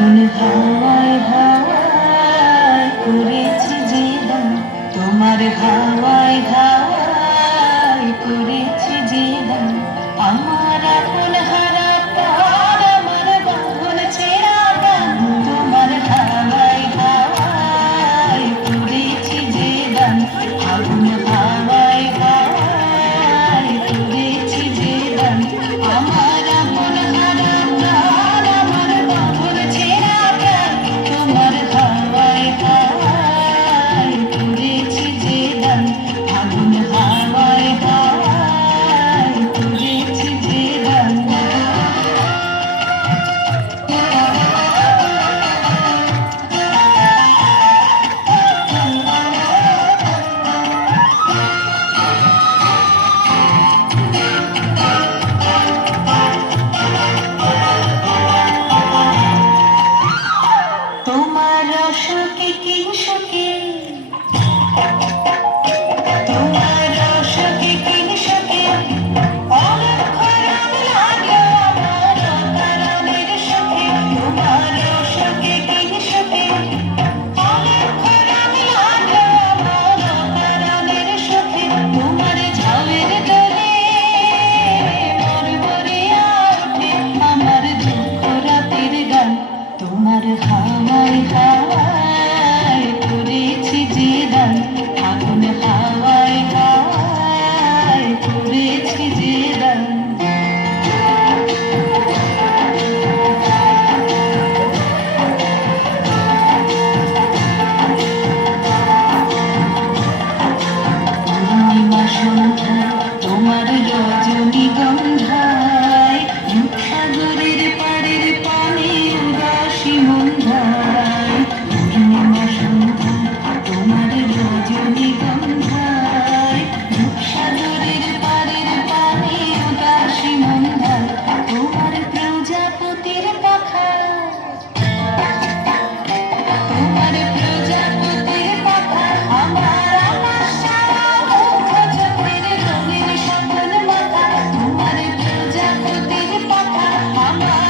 আগুন হাওয়ায় হাওয়ায় করেছি জীবন, তোমার হাওয়ায় হাওয়ায় করেছি জীবন। আমার আপন হারা প্রাণ, আমার বাঁধন ছেঁড়া প্রাণ, তোমার হাওয়ায় হাওয়ায় করেছি জীবন। আগুন হাওয়ায় হাওয়ায় করেছি জীবন। আমার আপন হারা প্রাণ, আমার বাঁধন ছেঁড়া প্রাণ, তোমার হাওয়ায় হাওয়ায় করেছি জীবন। আগুন হাওয়ায় হাওয়ায় করেছি জীবন। তোমার সুখে কি সুখে, তোমার সুখে কি সুখে, অলক্ষণ লাগলো আমার কারণের সুখে। তোমার সুখে কি সুখে, অলক্ষণ লাগলো আমার কারণের সুখে। তোমার ঝাউয়ের দোলে মোর ভরিয়া ওঠে আমার দুঃখ রাতের গান। তোমার হাওয়ায় হাওয়ায় করেছি জীবন। আগুন হাওয়ায় হাওয়ায় করেছি জীবন। পূর্ণিমা সন্ধ্যায় তোমার রজনীগন্ধায়, সাগরের পাড়ের পানে উদাসী মন্ধায়। পূর্ণিমা সন্ধ্যায় তোমার রজনীগন্ধায়, সাগরের পাড়ের পানে উদাসী মন্ধায়। তোমার প্রজাপতির পাখায়, তোমার প্রজাপতির পাখা, আমার আকাশ ছাড়া মুগ্ধ চোখের রঙের সকল মাথা। তোমার প্রজাপতির পাখা, আমার